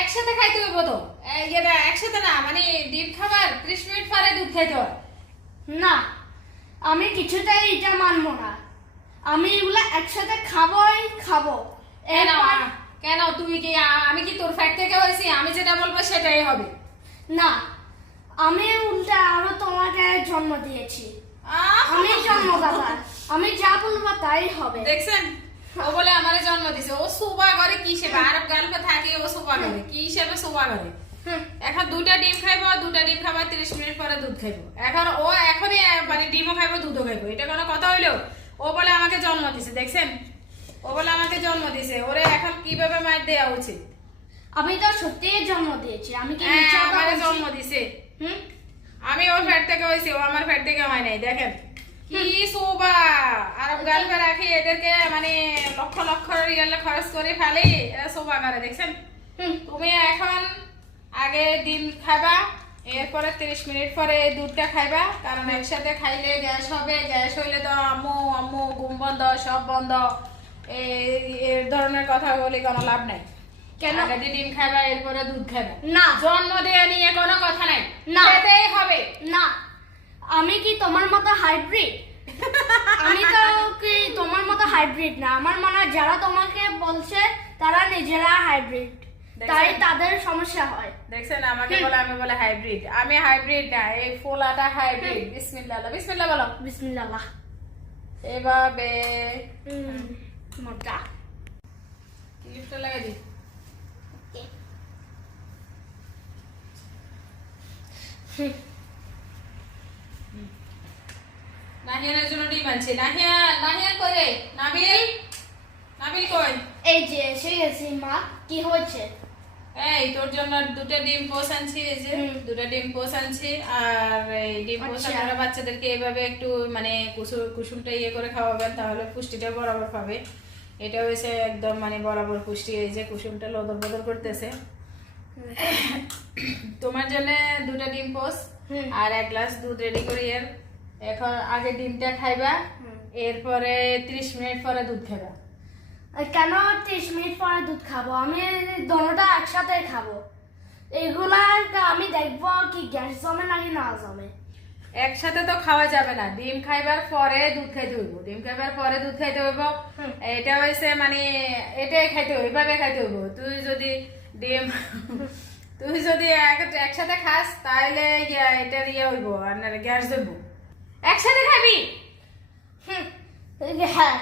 একসাথে খাইতে হইব তো এটা একসাথে না মানে ডিম খাবার 30 মিনিট পরে দুধ খাইতে হয় না, আমি কিছুতেই এটা মানবো না। আমি এগুলা একসাথে খাবোই খাবো। কেন এরপর কেন তুই কি আমি কি তোর ফ্যাট থেকে হয়েছি? আমি যেটা বলবো সেটাই হবে। না, আমি উল্টা আরো তোমাকে জন্ম দিয়েছি। আহ! আমি জন্মদাতা, আমি যা বলবো তাই হবে। দেখছেন ও বলে আমারে জন্ম দিছে। ও সুবা করে কি হিসেবে আরব গালকে থাকে ও সুবা করে কি হিসেবে সুবা করে। এখন দুটা ডিম খাইবো, দুটা ডিম খাবার 30 মিনিট পরে দুধ খাইবো। এখন ও এখনই মানে ডিমও খাইবো দুধও খাইবো, এটা কোনো কথা হইলো? ও বলে আমাকে জন্ম দিছে, দেখছেন ও বলে আমাকে জন্ম দিছে। ওরে এখন কিভাবে মার দেওয়া উচিত? আমি তো সত্যিই জন্ম দিয়েছি। আমি কি হ্যাঁ, মিথ্যা কথা আমারে বলছি? জন্ম দিছে। হুম? আমি ওর ফ্যাট থেকে হয়েছি, ও আমার ফ্যাট থেকে হয় নাই। দেখেন কি সোবা আরব গালকে রাখি এদেরকে মানে লক্ষ লক্ষ রিয়াল খরচ করে ফেলে এরা সোবা করে, দেখছেন? তুমি এখন আগে ডিম খাবা, এরপরে 30 মিনিট পরে দুধটা খাইবা, কারণ একসাথে খাইলে গ্যাস হবে। গ্যাস হইলে তো আম্মু আম্মু ঘুম বন্ধ সব বন্ধ এই ধরনের কথা বলে কোনো লাভ নাই। কেন? আগে ডিম খাইবা এরপরে দুধ খাইবা। না, জন্ম দিয়ে নিয়ে কোনো কথা নাই, না। খেতেই হবে। না, আমি কি তোমার মতো হাইব্রিড? আমি তো কি তোমার মতো হাইব্রিড না। আমার মনে হয় যারা তোমাকে বলছে তারা নিজেরা হাইব্রিড, তাই দেখছেন? তাদের সমস্যা হয়। দেখছেন আমাকে বলে আমি বলে হাইব্রিড। আমি হাইব্রিড না, এই ফোলাটা হাইব্রিড। বিসমিল্লাহ বিসমিল্লাহ বলো। বিসমিল্লাহ। এভাবে মজা। ক্লিপটা লাগাই দি। নাহিয়ানের জন্য ডিম আনছি। নাহিয়ান কই রে? নাবিল কই? এই যে এসে গেছি মা। কি হয়েছে? এই তোর জন্য দুটো ডিম পোস আনছি, এই যে দুটো ডিম পোস আনছি। আর এই ডিম পোস আচ্ছা। আপনারা বাচ্চাদেরকে এইভাবে একটু মানে কুসুমটা ইয়ে করে খাওয়াবেন, তাহলে পুষ্টিটা বরাবর পাবে। এটা হয়েছে একদম মানে বরাবর পুষ্টি। এই যে কুসুমটা লদর বদর করতেছে। তোমার জন্য দুটো ডিম পোস আর 1 গ্লাস দুধ রেডি করি। এখন আগে ডিমটা খাইবা, এরপরে 30 মিনিট পরে দুধ খাইবা। কেন 30 মিনিট পরে দুধ খাবো? আমি দোনোটা একসাথে খাবো। এগুলা আমি দেখবো কি গ্যাস জমে নাকি না জমে। একসাথে তো খাওয়া যাবে না, ডিম খাইবার পরে দুধ খাইতে হইব। ডিম খাইবার পরে দুধ খাইতে হইব। এটা হইছে মানে এটাই খাইতে হইব, এইভাবে খাইতে হইব। তুই যদি ডিম তুই যদি একসাথে খাস তাহলে এটার ইয়ে হইব আর গ্যাস দেবো। একসাথে খাবি? হ্যাঁ,